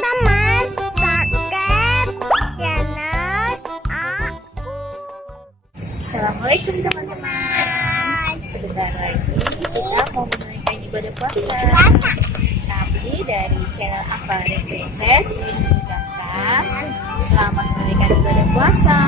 teman-teman, subscribe channel aku. Assalamualaikum teman-teman. Sebentar lagi kita mau menunaikan ibadah puasa. Kami dari channel Aqua dan Princess ingin mengucapkan selamat menunaikan ibadah puasa.